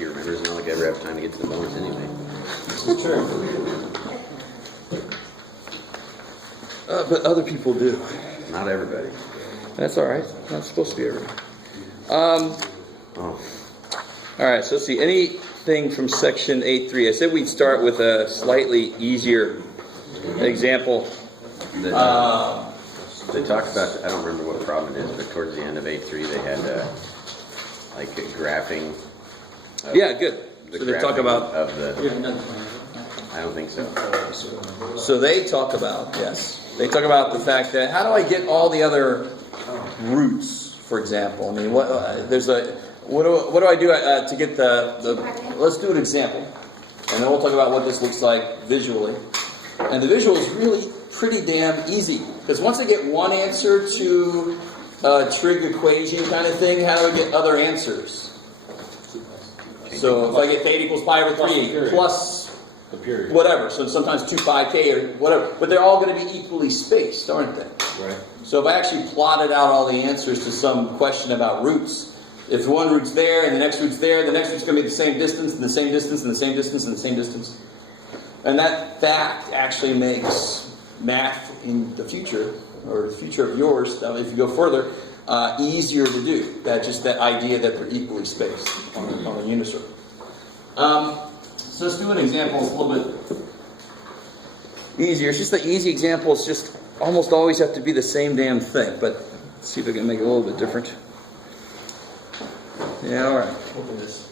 he remembers. It's not like I ever have time to get to the bonus anyway. It's true. But other people do. Not everybody. That's all right. Not supposed to be everybody. Oh. All right, so let's see. Anything from section 8.3? I said we'd start with a slightly easier example. They talk about, I don't remember what problem it is, but towards the end of 8.3 they had like a graphing. Yeah, good. The So they talk about... of the. I don't think so. So they talk about, yes. They talk about the fact that how do I get all the other roots, for example? I mean, what do I do to get the let's do an example. And then we'll talk about what this looks like visually. And the visual is really pretty damn easy. Because once I get one answer to a trig equation kind of thing, how do I get other answers? So if I get theta equals pi over 3 plus The period. whatever, so sometimes 2 pi k or whatever, but they're all going to be equally spaced, aren't they? Right. So if I actually plotted out all the answers to some question about roots, if one root's there and the next root's there, the next root's going to be the same distance and the same distance and the same distance and the same distance. And that fact actually makes math in the future, or the future of yours, if you go further, easier to do. That idea that they're equally spaced on a unit circle. So let's do an example that's a little bit easier. It's just the easy examples just almost always have to be the same damn thing, but let's see if I can make it a little bit different. Yeah, all right. Open this.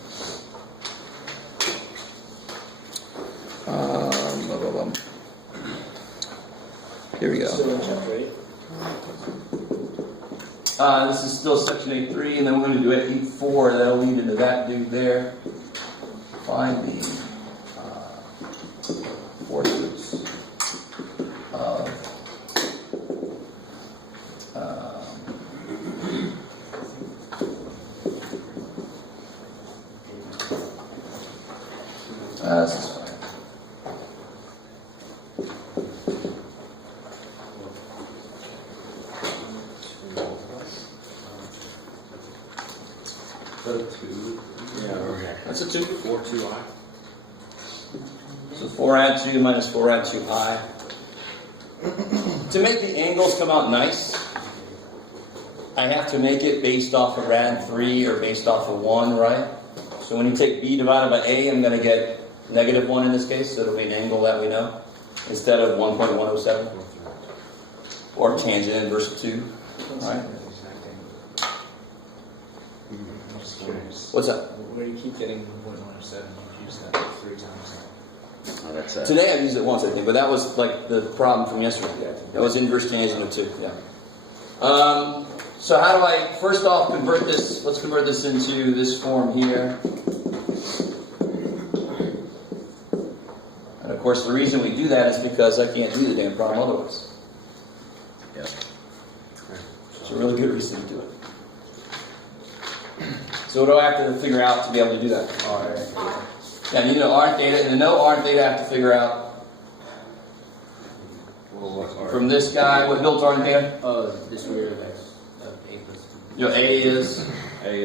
Here we go. Still in chapter 8. This is still section 8.3, and then we're going to do 8.4. That'll lead into that dude there. Find the forces of this is fine. That's a 2. 4, 2i. So 4 add 2 minus 4 add 2i. To make the angles come out nice, I have to make it based off of rad 3 or based off of 1, right? So when you take b divided by a, I'm going to get negative 1 in this case, so it'll be an angle that we know, instead of 1.107. Or tangent inverse of 2, right? I'm just curious. What's that? Where do you keep getting 1.107? You've used that 3 times. Oh, that's Today I've used it once, I think, but that was like the problem from yesterday. That was inverse tangent of 2, yeah. So how do I, first off, convert this, let's convert this into this form here. And of course the reason we do that is because I can't do the damn problem otherwise. yeah. It's a really good reason to do it. So what do I have to figure out to be able to do that? Yeah, you know R theta, and to know R theta I have to figure out from this guy, what built R theta? This weird of x of a plus 2. You know, A is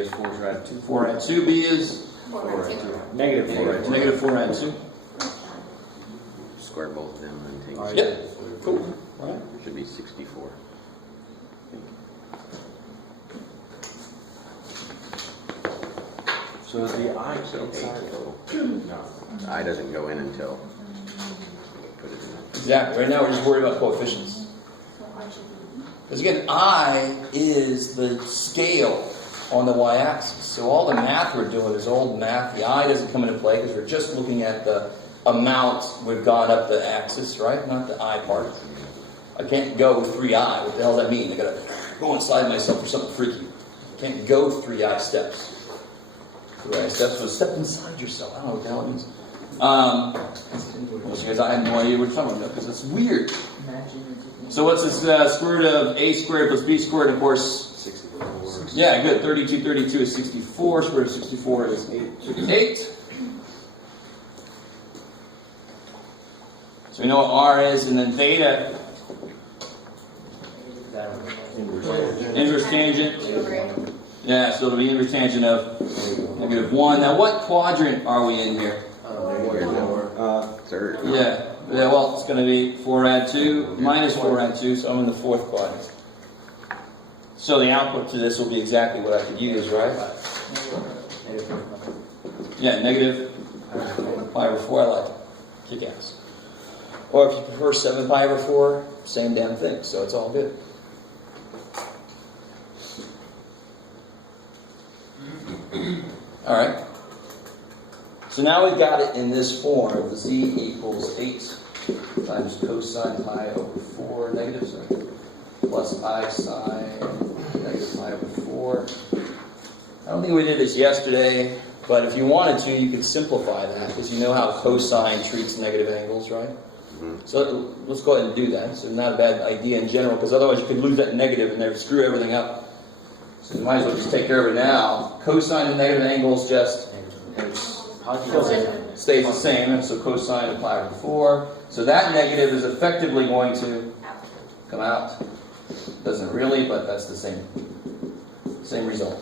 4 rad 2. 4 add 2, B is Negative 4 rad 2. negative 4 add 2. Square both of them and take. Yeah, cool. Right. Should be 64. So is the I So 8 inside? total. No. The I doesn't go in until put it in. Exactly. Right now we're just worried about coefficients. Because again, I is the scale on the y-axis. So all the math we're doing is old math. The I doesn't come into play because we're just looking at the amount we've gone up the axis, right? Not the I part. I can't go 3i. What the hell does that mean? I gotta go inside myself for something freaky. I can't go 3i steps. 3i steps was step inside yourself. I don't know what the hell it means. Because I have no idea what you're talking about because it's weird. So what's this square root of a squared plus b squared? Of course, 64. yeah, good. 32 is 64. Square root of 64 is 8. So we know what r is, and then theta, inverse tangent. Yeah, so it'll be inverse tangent of -1. Now, what quadrant are we in here? Third. Yeah, well, it's going to be 4 add 2, minus 4 add 2, so I'm in the 4th quadrant. So the output to this will be exactly what I could use, right? Yeah, negative pi over 4, I like it. Kick ass. Or if you prefer 7 pi over 4, same damn thing, so it's all good. Alright. So now we've got it in this form. Z equals 8 times cosine pi over 4 negative, sorry, plus I sine negative pi over 4. I don't think we did this yesterday, but if you wanted to, you could simplify that, because you know how cosine treats negative angles, right? So let's go ahead and do that. So not a bad idea in general, because otherwise you could lose that negative and then screw everything up. So you might as well just take care of it now. Cosine and negative angles just stays the same, and so cosine of pi over 4. So that negative is effectively going to come out. Doesn't really, but that's the same result.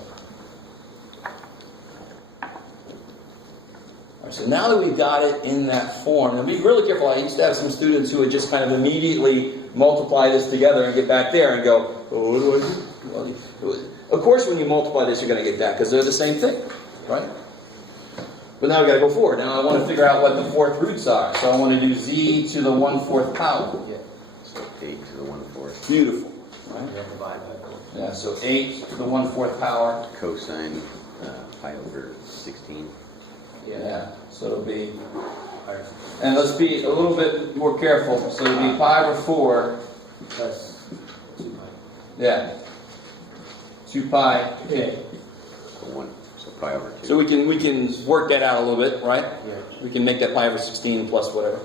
Alright, so now that we've got it in that form, and be really careful. I used to have some students who would just kind of immediately multiply this together and get back there and go, oh, what do I do? Well, of course, when you multiply this, you're going to get that, because they're the same thing, right? But now we've got to go forward. Now I want to figure out what the 4th roots are. So I want to do z to the 1/4 power. Yeah. So 8 to the 1/4. Beautiful. Right? Yeah, so 8 to the 1/4 power. Cosine pi over 16. Yeah, so it'll be, and let's be a little bit more careful. So it'll be pi over 4 Plus 2 pi. Yeah. 2 pi. So 1. So pi over 2. So we can work that out a little bit, right? Yeah. We can make that pi over 16 plus whatever.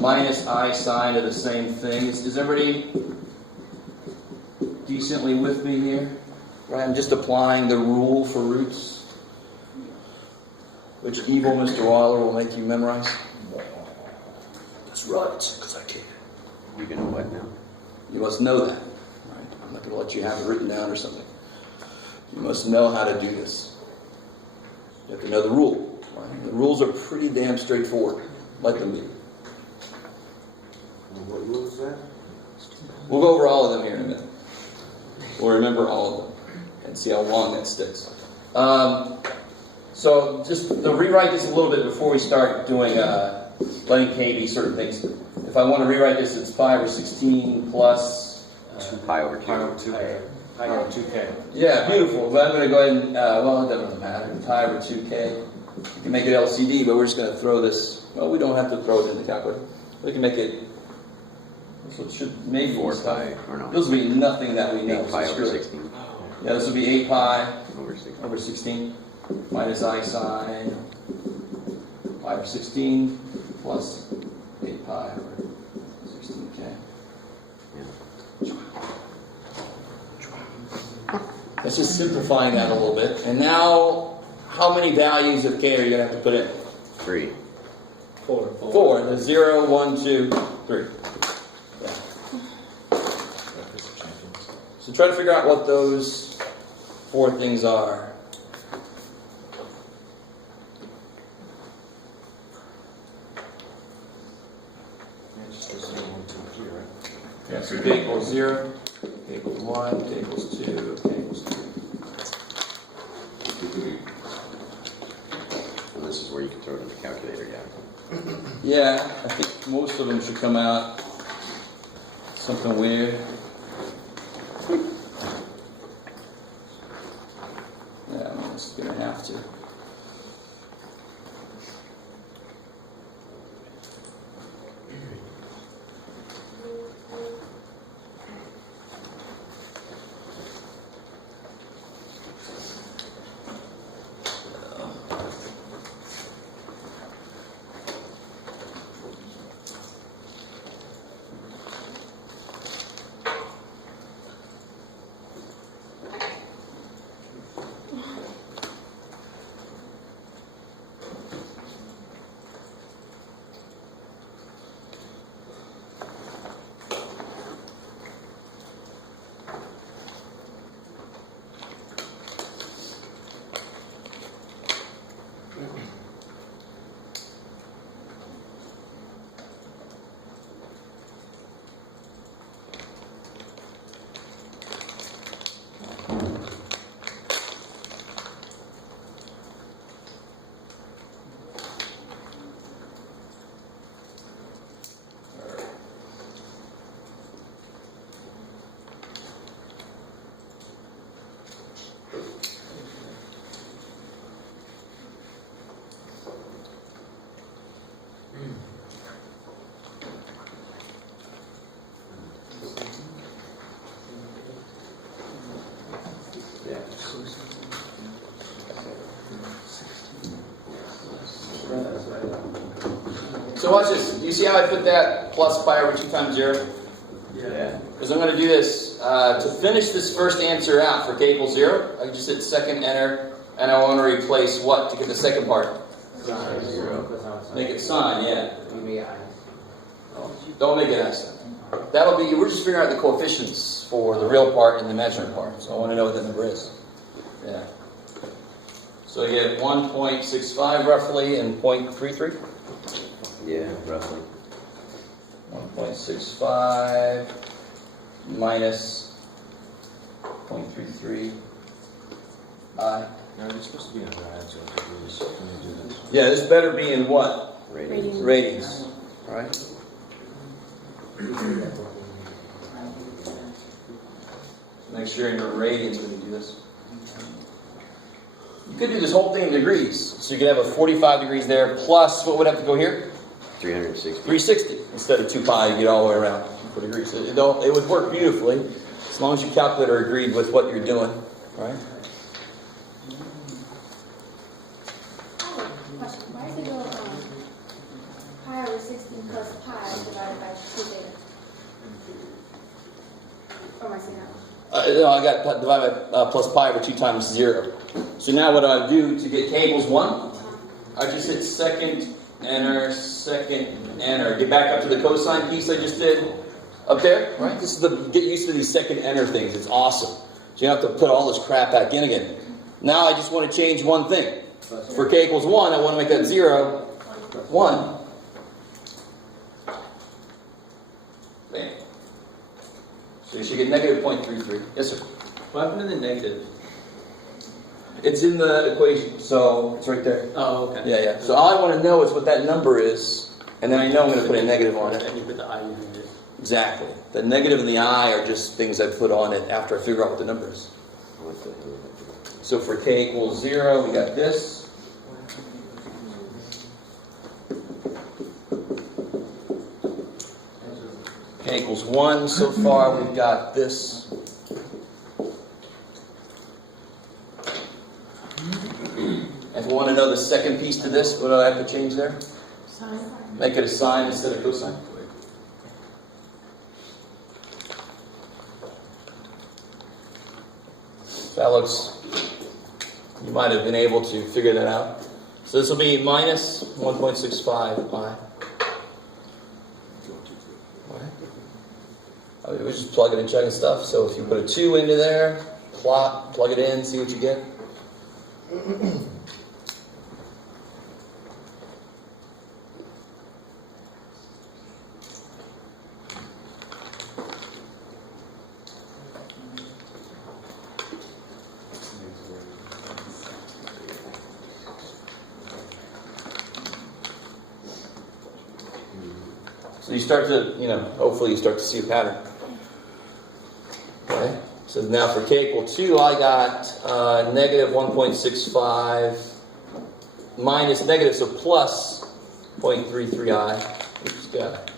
Minus I sine of the same thing. Is everybody decently with me here? Right, I'm just applying the rule for roots, which evil Mr. Weiler will make you memorize. That's right, because I can. You're going to what now? You must know that. Right? I'm not going to let you have it written down or something. You must know how to do this. You have to know the rule. Right? The rules are pretty damn straightforward. Let them be. What rule is that? We'll go over all of them here in a minute. We'll remember all of them and see how long that sticks. So just to rewrite this a little bit before we start doing letting k be certain things. If I want to rewrite this, it's pi over 16 plus 2 pi over 2. Pi over 2k. Pi over 2k. Yeah, beautiful. But I'm going to go ahead and, well, it doesn't really matter. Pi over 2k. You can make it LCD, but we're just going to throw this. Well, we don't have to throw it in the calculator. We can make it. So it should maybe 4 pi. Or no. This will be nothing that we know. 8 pi so over really, 16. Yeah, this will be 8 pi Over 16. over 16 minus I sine pi over 16 plus 8 pi over 16k. Yeah. That's just simplifying that a little bit. And now, how many values of k are you going to have to put in? 3. 4. There's 0, 1, 2, 3. Yeah. So try to figure out what those 4 things are. Yeah, so k equals 0, k equals 1, k equals 2, k equals 3. And this is where you can throw it in the calculator, yeah. Yeah, I think most of them should come out something weird. Yeah, I'm just going to have to. So watch this. Do you see how I put that plus pi over 2 times 0? Yeah. Because I'm going to do this. To finish this first answer out for k equals 0, I just hit second enter, and I want to replace what to get the second part? Sine. Zero. Make it sine, yeah. Maybe I. Don't make it accent. That'll be, we're just figuring out the coefficients for the real part and the imaginary part. So I want to know what that number is. Yeah. So I get 1.65 roughly and 0.33. Yeah, roughly. 1.65 minus 0.33 I. No, it's supposed to be in rad, so I think we just let me do this. Yeah, this better be in what? Ratings. Ratings. Right? Make sure in your radians when you do this. You could do this whole thing in degrees. So you could have a 45 degrees there plus, what would have to go here? 360. 360. Instead of 2 pi, you get all the way around 4 degrees. So it would work beautifully as long as your calculator agreed with what you're doing. Right? Question. Why does it go pi over 16 plus pi divided by 2 theta? Or am I saying that wrong? No, I got divided by plus pi over 2 times 0. So now what do I do to get k equals 1? I just hit second enter, get back up to the cosine piece I just did up there, right? This is get used to these second enter things. It's awesome. So you don't have to put all this crap back in again. Now I just want to change one thing. For k equals 1, I want to make that 0, 1. Bam. So you should get negative 0.33. Yes, sir. What happened to the negative? It's in the equation, so it's right there. Oh, okay. Yeah. So all I want to know is what that number is, and then I know I'm going to put a negative on it. And you put the I behind it. Exactly. The negative and the I are just things I put on it after I figure out what the number is. What the hell is that? So for k equals 0, we got this. K equals 1 so far, we've got this. If we want to know the second piece to this, what do I have to change there? Sine. Make it a sine instead of cosine. That looks, you might have been able to figure that out. So this will be minus 1.65 pi. I mean, we just plug it in checking stuff. So if you put a 2 into there, plug it in, see what you get. So you start to, hopefully you start to see a pattern. Okay. So now for k equal 2, I got negative 1.65 minus negative, so plus 0.33i. We just got it.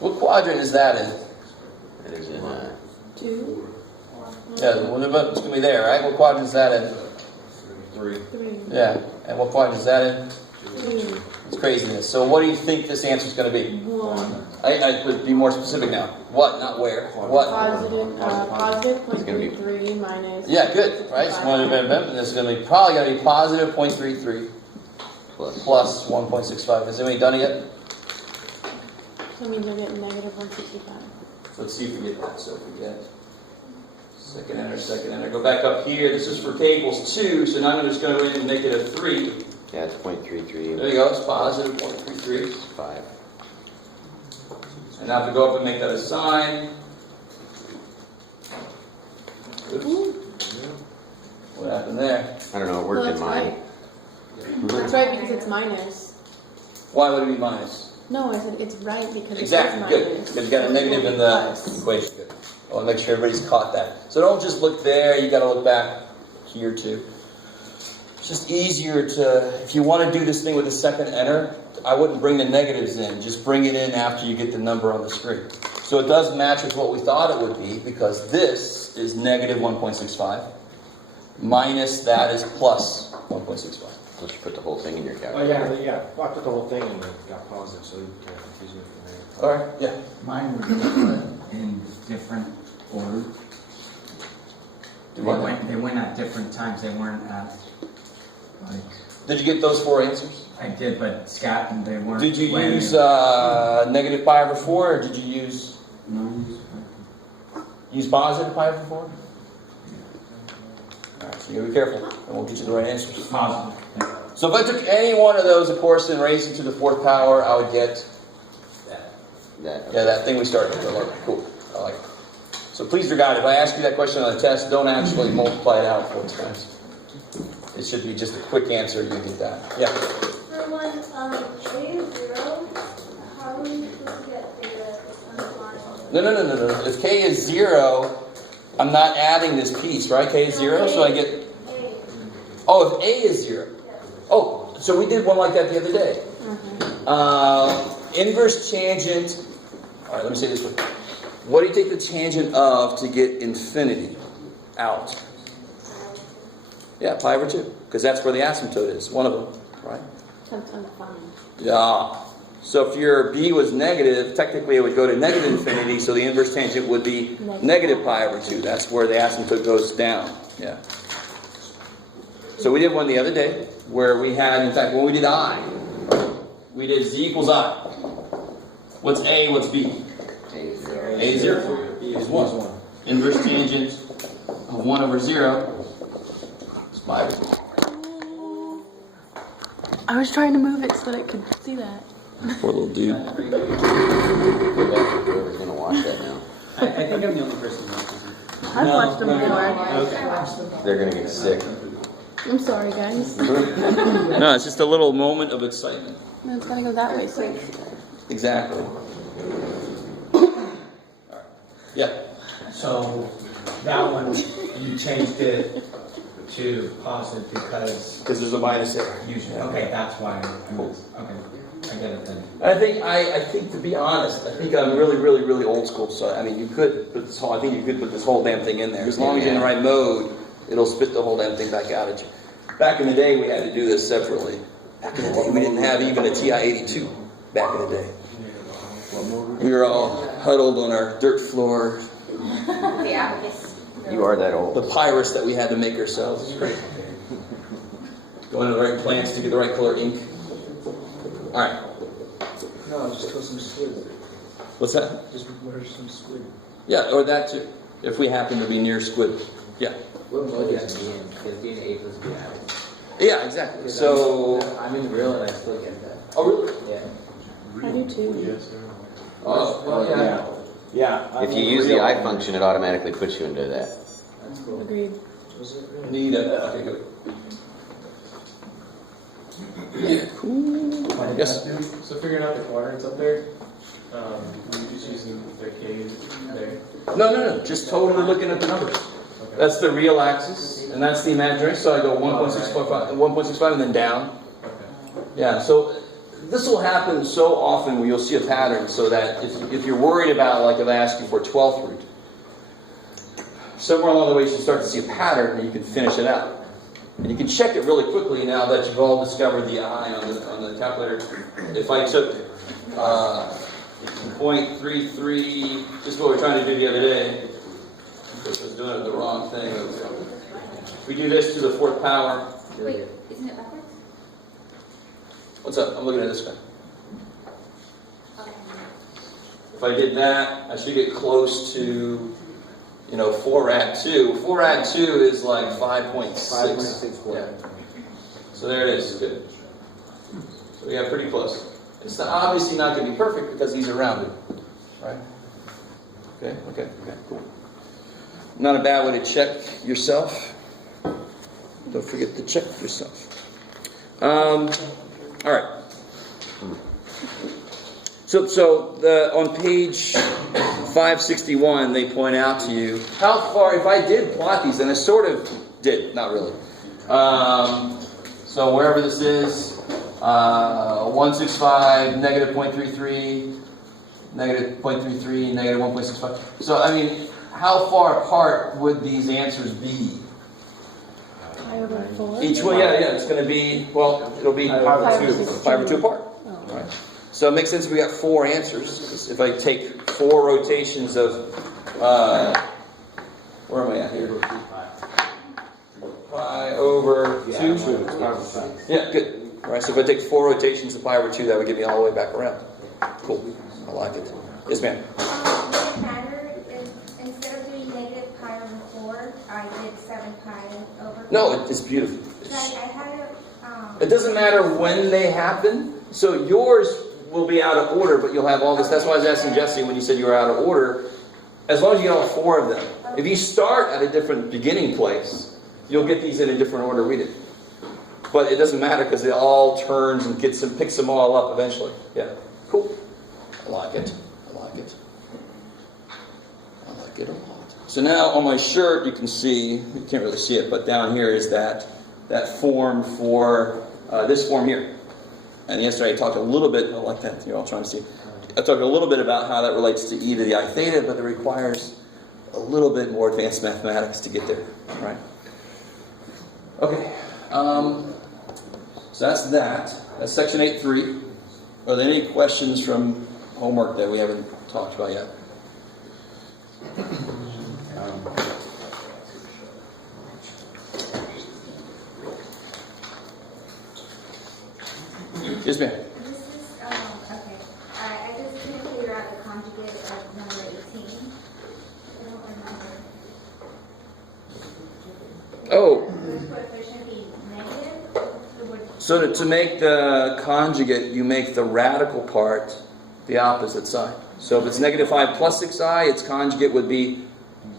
What quadrant is that in? That is in 2. Yeah, what about it's gonna be there, right? What quadrant is that in? 3. 3. Yeah. And what quadrant is that in? 2. It's craziness. So what do you think this answer is going to be? 1. I would be more specific now. What, not where? What? Positive It's gonna be- 0.33 minus. Yeah, good. Right. So and this is going to be probably going to be positive 0.33 plus. plus 1.65. Has anybody done it yet? So it means we're getting negative 165. Let's see if we get that. So if we get second enter. Go back up here. This is for k equals 2. So now I'm just going to go ahead and make it a 3. Yeah, it's 0.33. There you go. It's positive 0.33. 5. And now to go up and make that a sign. Oops. What happened there? I don't know, it worked Well, in that's mine. right. That's right because it's minus. Why would it be minus? No, I said it's right because Exactly, it's good. minus. Because you got a So it negative will in be the plus. equation. Good. I want to make sure everybody's caught that. So don't just look there, you got to look back here too. It's just easier to, if you want to do this thing with a second enter, I wouldn't bring the negatives in. Just bring it in after you get the number on the screen. So it does match with what we thought it would be because this is negative 1.65. minus that is plus 1.65. Let's put the whole thing in your Oh, calculator. yeah. Well, I put the whole thing in there, got positive, so you can't confuse me from there. All right, yeah. Mine were different in different order. They went at different times. They weren't at, like, Did you get those 4 answers? I did, but Scott, and they weren't. Did you when- use negative pi over 4, or did you use positive pi over 4? All right, so you gotta be careful, and we'll get you the right answers. Positive. Yeah. So if I took any one of those, of course, and raised it to the 4th power, I would get that thing we started with. I like it. Cool. I like it. So please, dear God, if I ask you that question on the test, don't actually multiply it out 4 times. It should be just a quick answer. You get that. Yeah. For when A is 0, how are you supposed to get theta undefined? No. If k is 0, I'm not adding this piece, right? K is 0, so I get... A. Oh, if a is 0. Oh, so we did one like that the other day. Inverse tangent... All right, let me say it this way. What do you take the tangent of to get infinity out? Yeah, pi over 2. Because that's where the asymptote is. One of them, right? That's undefined. Yeah. So if your b was negative, technically it would go to negative infinity, so the inverse tangent would be negative pi over 2. That's where the asymptote goes down. Yeah. So we did one the other day where we had, in fact, when we did I, we did z equals I. What's a, what's b? A is 0. B is 1. Inverse tangent of 1 over 0 is pi over 2. I was trying to move it so that I could see that. Poor little dude. Whoever's gonna watch that now. I think I'm the only person who watches it. I've watched them before. They're gonna get sick. I'm sorry, guys. No, it's just a little moment of excitement. No, it's gonna go that way, so. Exactly. All right. Yeah. So that one, you changed it to positive because Because there's a minus there. usually, okay, that's why. Okay, I get it then. I think to be honest, I think I'm really old school. So I mean, you could put this whole. I think you could put this whole damn thing in there as long as you're in the right mode. It'll spit the whole damn thing back out at you. Back in the day, we had to do this separately. Back in the day, we didn't have even a TI-82. Back in the day, we were all huddled on our dirt floor. The abacus. You are that The old. pyrus that we had to make ourselves. It's great. Going to the right plants to get the right color ink. All right. No, just throw some squid. What's that? Just merge some squid. Yeah, or that too. If we happen to be near squid. Yeah. What mode is B in? Because B and A plus B added. Yeah, exactly. So. I'm in real and I still get that. Oh, really? Yeah. I do too. Oh, yeah. Yeah. If you use the I function, it automatically puts you into that. That's cool. Agreed. Need it. Okay, good. Cool. Yes. So figuring out the quadrants up there, we're just using the K there. No. Just totally looking at the numbers. That's the real axis, and that's the imaginary. So I go 1.65 and then down. Yeah, so this will happen so often where you'll see a pattern so that if you're worried about, like if I ask you for a 12th root, somewhere along the way you should start to see a pattern and you can finish it out. And you can check it really quickly now that you've all discovered the I on the calculator. If I took 0.33, just what we were trying to do the other day, of course I was doing it the wrong thing. If we do this to the 4th power, Wait, isn't it backwards? what's up? I'm looking at this guy. Okay. If I did that, I should get close to, 4 rad 2. 4 rad 2 is like 5.6. 5.64. Yeah. So there it is. Good. So we got pretty close. It's obviously not going to be perfect because these are rounded. Right? Okay, cool. Not a bad way to check yourself. Don't forget to check yourself. All right. So on page 561, they point out to you how far, if I did plot these, and I sort of did, not really. So wherever this is, 165, negative 0.33, negative 0.33, negative 1.65. So, I mean, how far apart would these answers be? Pi over 4? Each one, yeah, it's going to be, well, it'll be pi over 2 apart. Oh. Right. So it makes sense we got 4 answers. 'Cause if I take 4 rotations of, where am I at here? Pi over 2. Yeah, good. All right, so if I take 4 rotations of pi over 2, that would get me all the way back around. Cool. I like it. Yes, ma'am. Would it matter if instead of doing negative pi over 4, I did 7 pi over 4? No, it's beautiful. I had It doesn't matter when they happen. So yours will be out of order, but you'll have all this. That's why I was asking Jesse when you said you were out of order. As long as you get all 4 of them. If you start at a different beginning place, you'll get these in a different order we did. But it doesn't matter because it all turns and picks them all up eventually. Yeah. Cool. I like it. I like it. I like it a lot. So now on my shirt you can see, you can't really see it, but down here is that form for this form here. And yesterday I talked a little bit, I like that, you're all trying to see. I talked a little bit about how that relates to e to the I theta, but it requires a little bit more advanced mathematics to get there, right? Okay, so that's that. That's section 8.3. Are there any questions from homework that we haven't talked about yet? Yes, ma'am. This is, okay. I just couldn't figure out the conjugate of number 18. I don't remember. Oh, Which coefficient be negative? so to make the conjugate, you make the radical part the opposite side. So if it's negative 5 plus 6i, its conjugate would be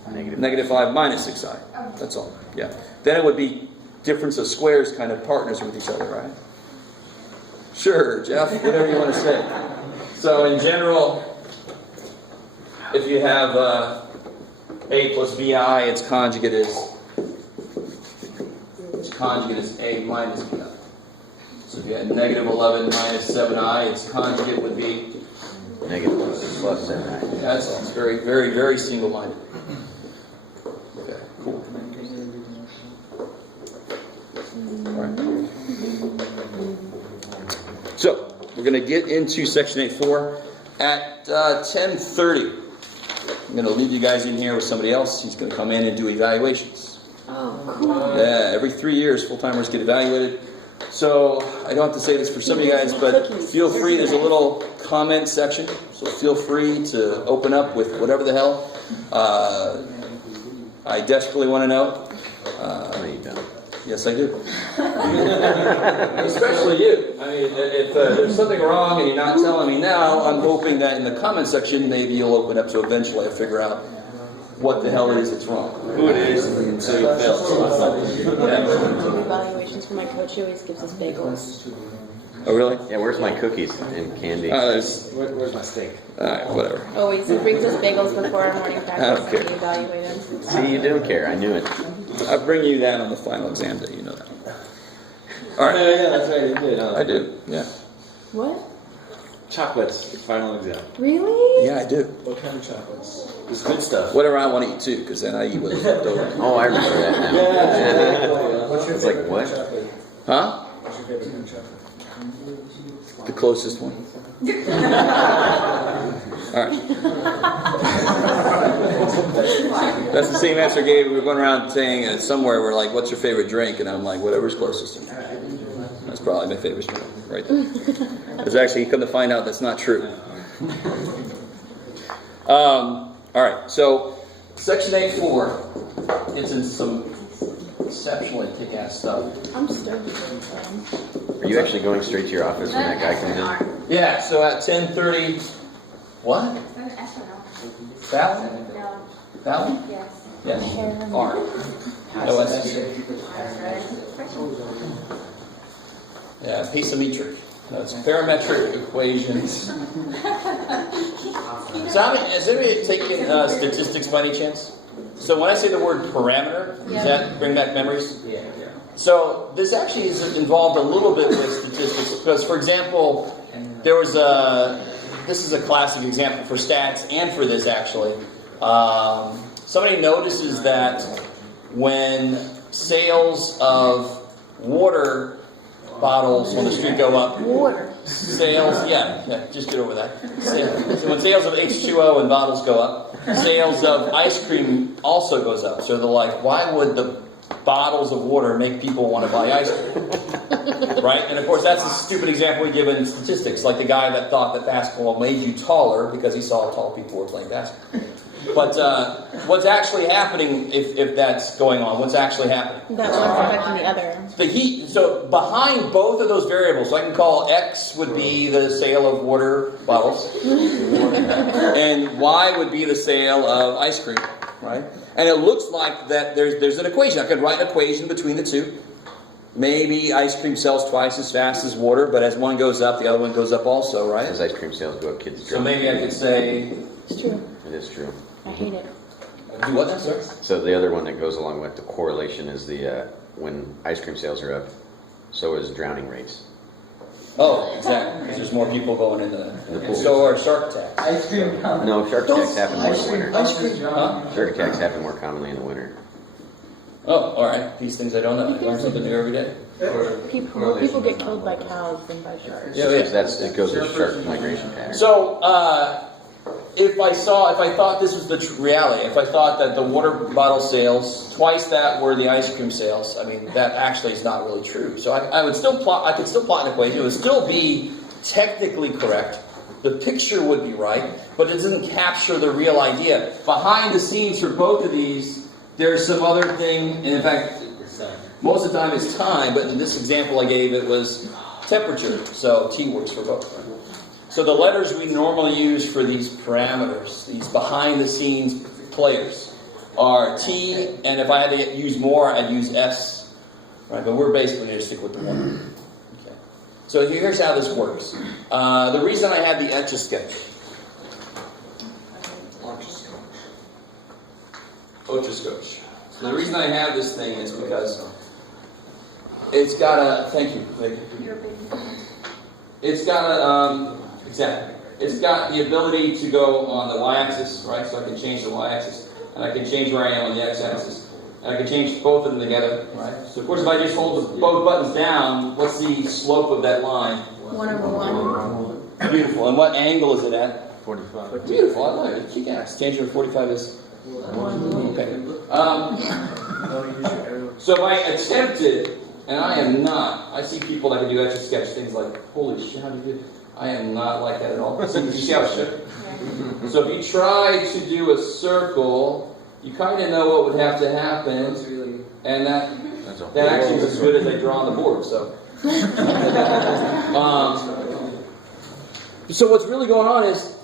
negative 5 minus 6i. That's all. Yeah. Then it would be difference of squares kind of partners with each other, right? Sure, Jeff, whatever you want to say. So in general, if you have a plus bi, its conjugate is a minus bi. So if you had negative 11 minus 7i, its conjugate would be Negative plus 7i. That's all. It's very, very, very single-minded. Okay, cool. All right. So, we're going to get into section 8.4 at 10:30. I'm going to leave you guys in here with somebody else. He's going to come in and do evaluations. Oh, cool. Yeah, every 3 years, full-timers get evaluated. So, I don't have to say this for some of you guys, but feel free. There's a little comment section, so feel free to open up with whatever the hell. I desperately want to know. No, you don't. Yes, I do. Especially you. I mean, if there's something wrong and you're not telling me now, I'm hoping that in the comment section, maybe you'll open up so eventually I figure out what the hell it is that's wrong. Who it is, and so you fail. Yeah. Do evaluations for my coach. He always gives us bagels. Oh, really? Yeah, where's my cookies and candy? Where's my steak? Alright, whatever. Always. He brings us bagels before our morning don't practice care. and we evaluate him. See, you don't care. I knew it. I'll bring you that on the final exam day, you know that. Alright. Yeah, that's right. You did. I do, yeah. What? Chocolates. Final exam. Really? Yeah, I do. What kind of chocolates? It's good stuff. Whatever I want to eat too, because then I eat what's left over. Oh, I remember that now. What's your It's like, favorite what? chocolate? Huh? What's your favorite kind of chocolate? The closest one. Alright. That's the same answer I gave. We were going around saying somewhere we're like, what's your favorite drink? And I'm like, whatever's closest to me. That's probably my favorite drink, right there. There's actually, come to find out that's not true. Alright, so section 8.4 gets into some exceptionally kick-ass stuff. I'm starving. Are you actually going straight to your office when that guy comes in? Yeah, so at 10:30, what? It's an SNL. Fallon? No. Fallon? Yes. Yes. R. No S. Yeah, piezometric. That's parametric equations. So has anybody taken statistics by any chance? So when I say the word parameter, does that bring back memories? Yeah. So this actually is involved a little bit with statistics because, for example, there was this is a classic example for stats and for this actually. Somebody notices that when sales of water bottles on the street go up, Water. sales, yeah, just get over that. So when sales of H2O and bottles go up, sales of ice cream also goes up. So they're like, why would the bottles of water make people want to buy ice cream? Right? And of course, that's a stupid example we give in statistics, like the guy that thought that basketball made you taller because he saw tall people were playing basketball. But what's actually happening, if that's going on, what's actually happening? That one's affecting the other. The heat, so behind both of those variables, so I can call X would be the sale of water bottles, and Y would be the sale of ice cream, right? And it looks like that there's an equation. I could write an equation between the two. Maybe ice cream sells twice as fast as water, but as one goes up, the other one goes up also, right? As ice cream sales go up, kids So drink. maybe I could say, It's true. It is true. I hate it. do what now, sir? So the other one that goes along with the correlation is the when ice cream sales are up, so is drowning rates. Oh, exactly. Because there's more people going into The that. pool. So are shark attacks. Ice cream coming. No, shark attacks happen more in the winter. Ice cream. Huh? Shark attacks happen more commonly in the winter. Oh, all right. These things I don't know. I learn something new every day. More people get killed by cows than by sharks. Yeah, yeah. Because it goes with shark migration pattern. So, if I thought this was the reality, if I thought that the water bottle sales, twice that were the ice cream sales, I mean, that actually is not really true. So I could still plot an equation. It would still be technically correct. The picture would be right, but it doesn't capture the real idea. Behind the scenes for both of these, there's some other thing, and in fact, most of the time it's time, but in this example I gave, it was temperature. So T works for both. So the letters we normally use for these parameters, these behind-the-scenes players, are T, and if I had to use more, I'd use S. Right, but we're basically going to stick with the one. Okay. So here's how this works. The reason I had the Etch-a-Sketch. Etch-a-Sketch. So the reason I have this thing is because it's got a... Thank you. It's got a... Exactly. It's got the ability to go on the y-axis, right? So I can change the y-axis, and I can change where I am on the x-axis, and I can change both of them together, right? So of course, if I just hold both buttons down, what's the slope of that line? 1/1. Beautiful. And what angle is it at? 45. Beautiful. I love it. Kick ass. Changing to 45 is. Okay. So if I attempted, and I am not. I see people that can do Etch-a-Sketch things like, holy shit, how do you do it? I am not like that at all. So you see how it's shifted? So if you try to do a circle, you kind of know what would have to happen, and that actually is as good as they draw on the board. So, so what's really going on is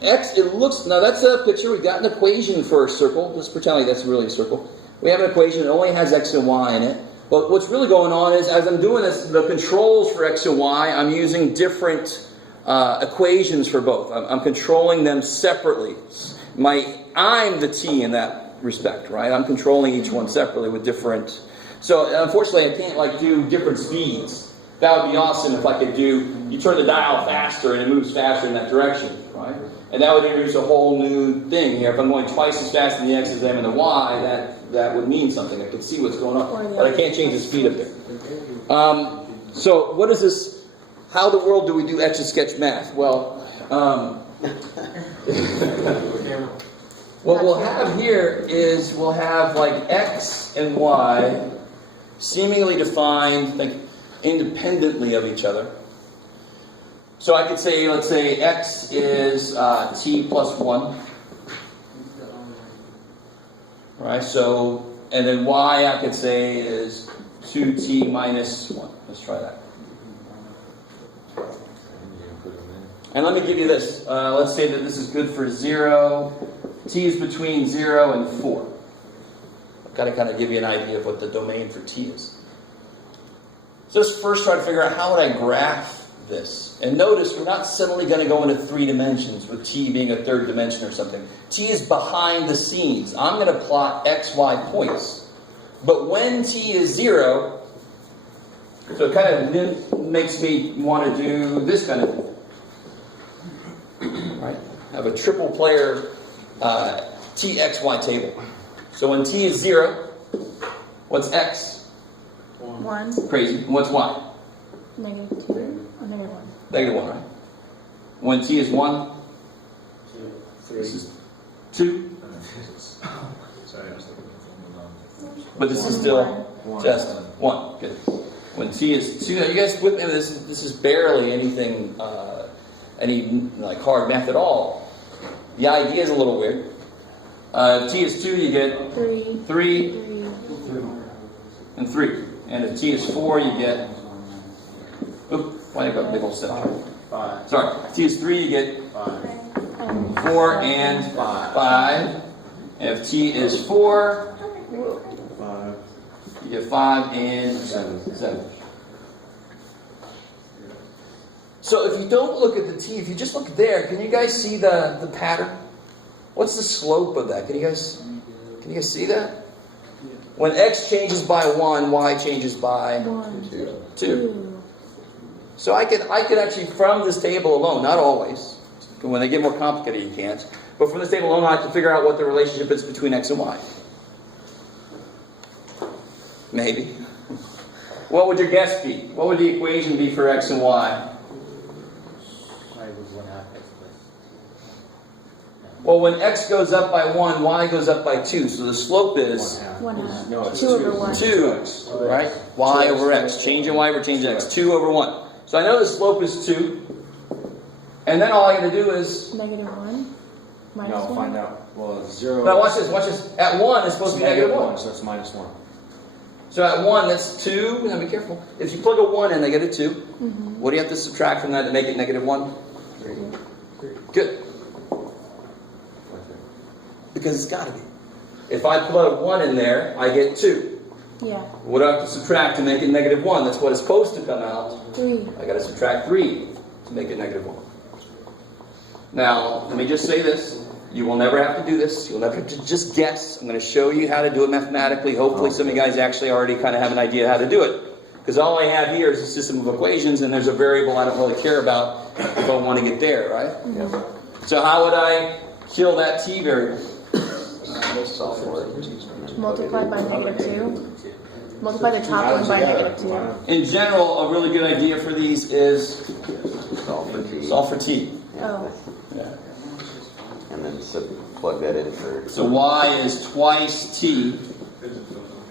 X. It looks now that's a picture. We got an equation for a circle. Let's pretend like that's really a circle. We have an equation that only has X and Y in it. But what's really going on is, as I'm doing this, the controls for X and Y, I'm using different equations for both. I'm controlling them separately. I'm the T in that respect, right? I'm controlling each one separately with different... So, unfortunately, I can't, do different speeds. That would be awesome if I could you turn the dial faster and it moves faster in that direction, right? And that would introduce a whole new thing here. If I'm going twice as fast in the X as I am in the Y, that would mean something. I could see what's going on. But I can't change the speed up there. So what is this? How the world do we do Etch-a-Sketch math? Well, what we'll have here is we'll have X and Y seemingly defined independently of each other. So I could say, let's say X is T plus 1. Right, so, and then Y I could say is 2T minus 1. Let's try that. And let me give you this. Let's say that this is good for 0. T is between 0 and 4. I've got to kind of give you an idea of what the domain for T is. So let's first try to figure out how would I graph this. And notice we're not suddenly going to go into 3 dimensions with T being a third dimension or something. T is behind the scenes. I'm going to plot X, Y points. But when T is 0, so it kind of makes me want to do this kind of thing. Right? Have a triple player T, X, Y table. So when T is 0, What's x? 1, Crazy. And what's y? -2, or -1. Negative 1, right? When t is 1, this is 2. Sorry, I was looking at the But this is still just 1. Good. When t is 2, now you guys with me? This is barely anything, any like hard math at all. The idea is a little weird. If t is 2, you get 3, 3 3, and 3. And if t is 4, you get. Oop, why did I got a big old step? 5. Sorry. If t is 3, you get 5. 4 and 5. And if t is 4, 5. you get 5 and 7. So if you don't look at the t, if you just look there, can you guys see the pattern? What's the slope of that? Can you guys see that? When x changes by 1, y changes by 1, 2. 2. So I could actually, from this table alone, not always, when they get more complicated you can't, but from this table alone I can figure out what the relationship is between x and y. Maybe. What would your guess be? What would the equation be for x and y? Well, when x goes up by 1, y goes up by 2. So the slope is 1/2. No, it's 2 over 1. 2, right? Y over x. Change in y over change in x. 2 over 1. So I know the slope is 2. And then all I got to do is... -1, -1. No, find out. Well, 0. Now watch this, watch this. At 1, it's supposed to be negative 1. So it's -1. So at 1, that's 2. Now be careful. If you plug a 1 in, they get a 2. Mm-hmm. What do you have to subtract from that to make it negative 1? 3. Good. Because it's got to be. If I plug 1 in there, I get 2. Yeah, What do I have to subtract to make it negative 1? That's what it's supposed to come out. 3. I got to subtract 3 to make it negative 1. Now, let me just say this. You will never have to do this. You'll never have to just guess. I'm going to show you how to do it mathematically. Hopefully some of you guys actually already kind of have an idea how to do it. Because all I have here is a system of equations, and there's a variable I don't really care about if I want to get there, right? Mm-hmm. So how would I kill that t variable? Multiply by -2. Multiply the top one by -2. In general, a really good idea for these is solve for t. Oh, And then plug that in for. So y is twice t.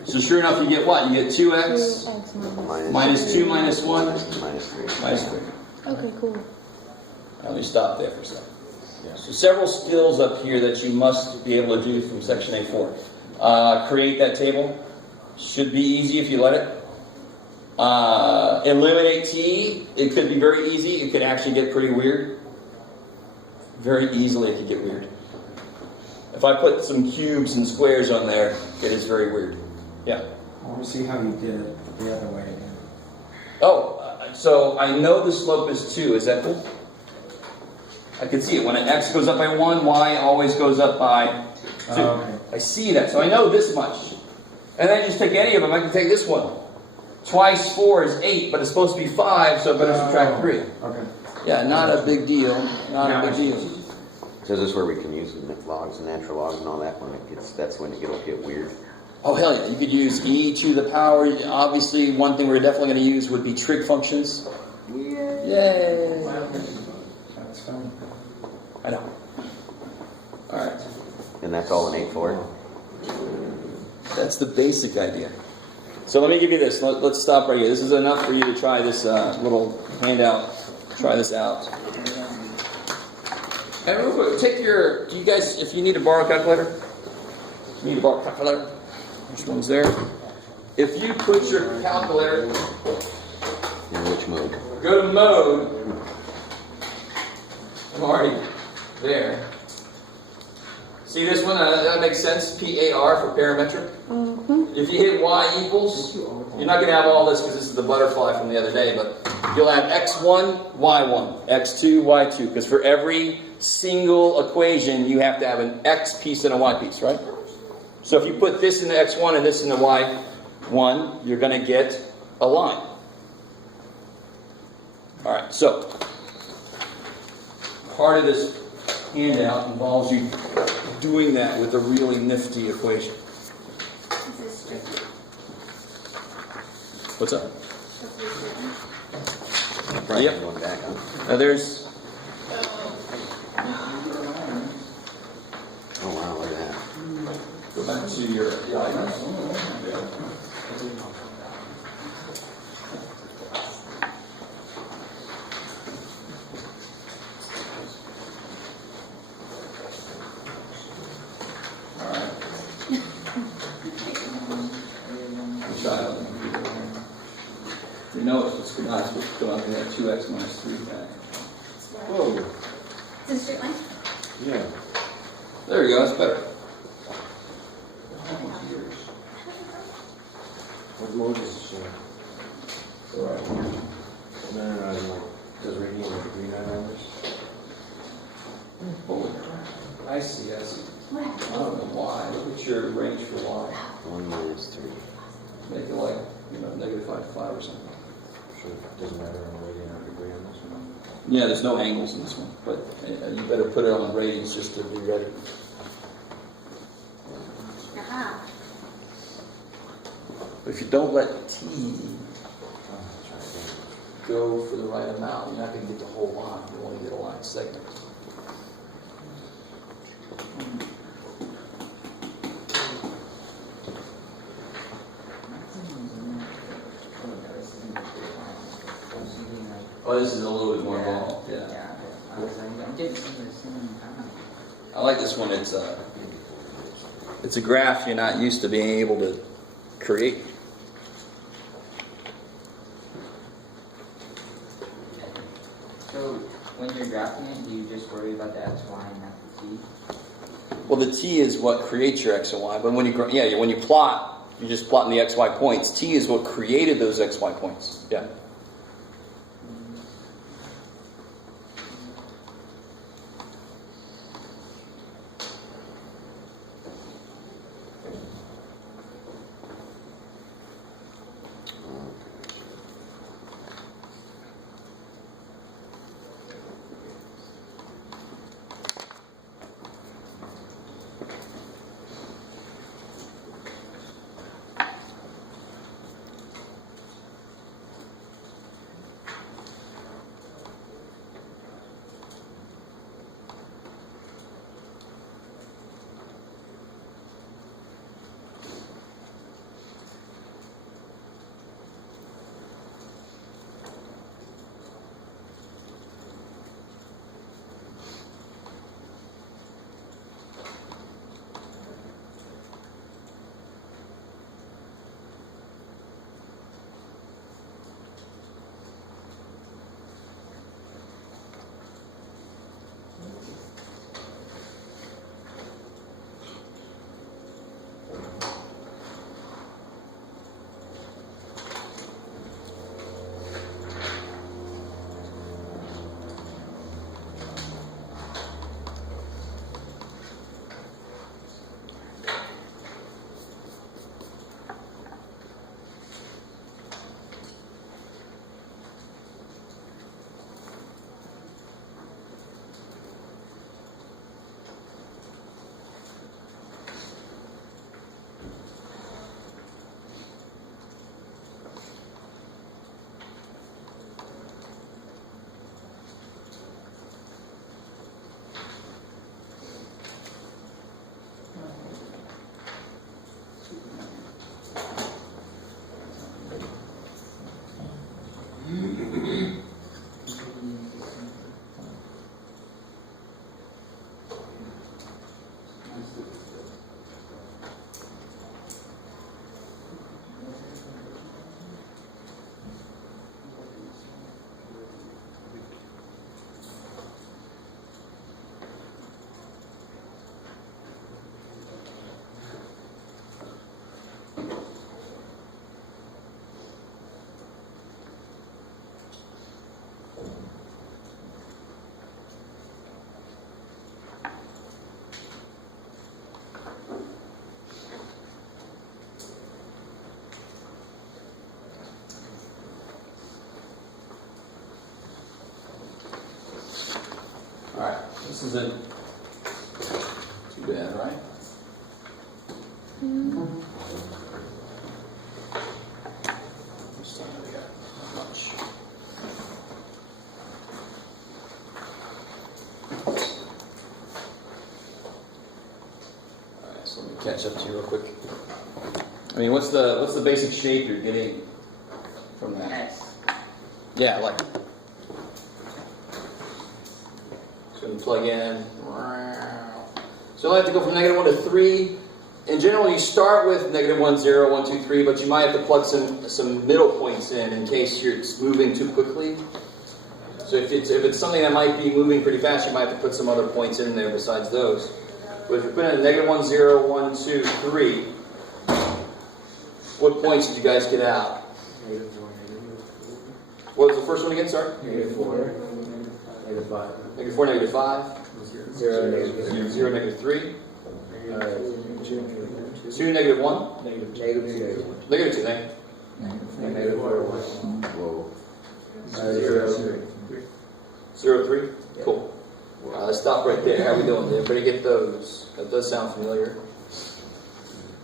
So sure enough, you get what? You get 2x 2x minus 2 minus 1 Minus 3. minus 3. Okay, cool. Let me stop there for a second. So several skills up here that you must be able to do from section A4. Create that table. Should be easy if you let it. Eliminate t. It could be very easy. It could actually get pretty weird. Very easily it could get weird. If I put some cubes and squares on there, it is very weird. Yeah. I want to see how you did it the other way again. Oh, so I know the slope is 2. Is that cool? I can see it. When an x goes up by 1, y always goes up by 2. Okay. I see that. So I know this much. And then just take any of them. I can take this one. Twice 4 is 8, but it's supposed to be 5, so I better subtract 3. Okay. Yeah, not a big deal. Not a big deal. So this is where we can use logs and natural logs and all that when that's when it'll get weird. Oh, hell yeah. You could use e to the power. Obviously, one thing we're definitely going to use would be trig functions. Yay. That's fine. I know. All right. And that's all in 8-4? That's the basic idea. So let me give you this. Let's stop right here. This is enough for you to try this little handout. Try this out. And real quick, do you guys, if you need to borrow a calculator, you need to borrow a calculator. Which one's there? If you put your calculator, In which mode? go to mode. I'm already there. See this one? That makes sense. PAR for parametric. Mm-hmm. If you hit y equals, you're not going to have all this because this is the butterfly from the other day, but you'll have x1, y1, x2, y2, because for every single equation, you have to have an x piece and a y piece, right? So if you put this in the x1 and this in the y1, you're going to get a line. All right, so part of this handout involves you doing that with a really nifty equation. Is this straight? What's up? Probably Yep. going back, huh? There's. Oh, wow, look at that. Go back to your lines. Alright. Try it on the computer. You know it's nice, but still have to have 2x minus 3 back. Whoa. Is it a straight line? Yeah. There you go, that's better. What mode is this? Alright. No, does reading with the green items? I see, I see. What? I don't know why. Look at your range for y. 1 minus 3. Make it like, negative 5 to 5 or something. Sure, doesn't matter on reading or degree on this one. Yeah, there's no angles in this one, but you better put it on radians just to be ready. Aha. But if you don't let t go for the right amount, you're not going to get the whole line. You only get a line segment. Oh, this is a little bit more involved. Yeah. Yeah, I was like, I didn't see this in. I like this one. It's a graph you're not used to being able to create. So when you're graphing it, do you just worry about the x, y, and not the t? Well, the t is what creates your x and y. But when you plot, you're just plotting the x, y points. T is what created those x, y points. Yeah. This isn't too bad, right? So let me catch up to you real quick. I mean, what's the basic shape you're getting from that? S. Yeah, I like it. So we plug in. So I have to go from -1 to 3. In general, you start with -1, 0, 1, 2, 3, but you might have to plug some middle points in case it's moving too quickly. So if it's something that might be moving pretty fast, you might have to put some other points in there besides those. But if you put in -1, 0, 1, 2, 3, what points did you guys get out? What was the first one again, sorry? -4, -5. -4, -5, 0, -3. 0, -3, 2, 2, -1, -2, -2, thank you. -4, 1. Whoa. 0, 3. 0, 3, cool. Let's stop right there. How are we doing? Did everybody get those? That does sound familiar.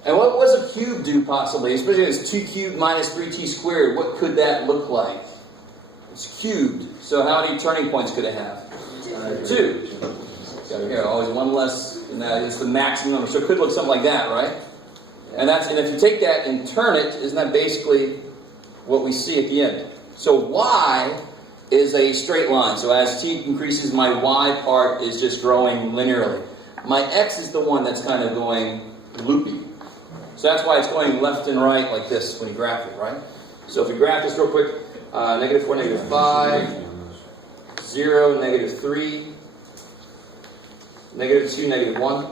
And what does a cube do possibly? Especially if it's 2 cubed minus 3t squared. What could that look like? It's cubed. So how many turning points could it have? 2. Here, always one less, and that is the maximum number. So it could look something like that, right? And if you take that and turn it, isn't that basically what we see at the end? So y is a straight line. So as t increases, my y part is just growing linearly. My x is the one that's kind of going loopy. So that's why it's going left and right like this when you graph it, right? So if you graph this real quick, -4, -5, 0, -3, -2, -1,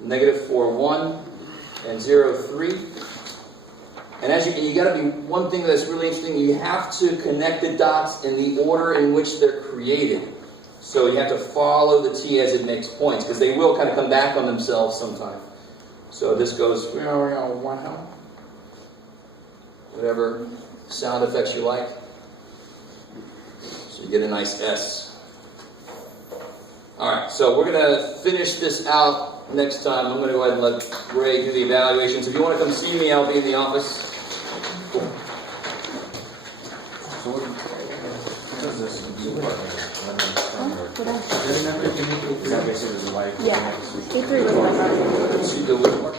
-4, 1, and 0, 3. And as you got to be, one thing that's really interesting, you have to connect the dots in the order in which they're created. So you have to follow the t as it makes points, because they will kind of come back on themselves sometime. So this goes, whatever sound effects you like. So you get a nice S. Alright, so we're going to finish this out next time. I'm going to go ahead and let Ray do the evaluations. If you want to come see me, I'll be in the office. Cool. Yeah, A3 was my favorite. See the woodwork?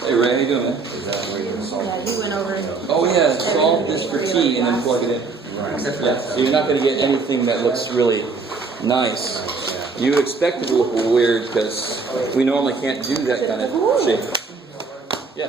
Hey Ray, how you doing, man? Yeah, you went over it. Oh yeah, solve this for T and then plug it in. Yeah, so you're not going to get anything that looks really nice. You would expect it to look weird because we normally can't do that kind of shape. Yeah.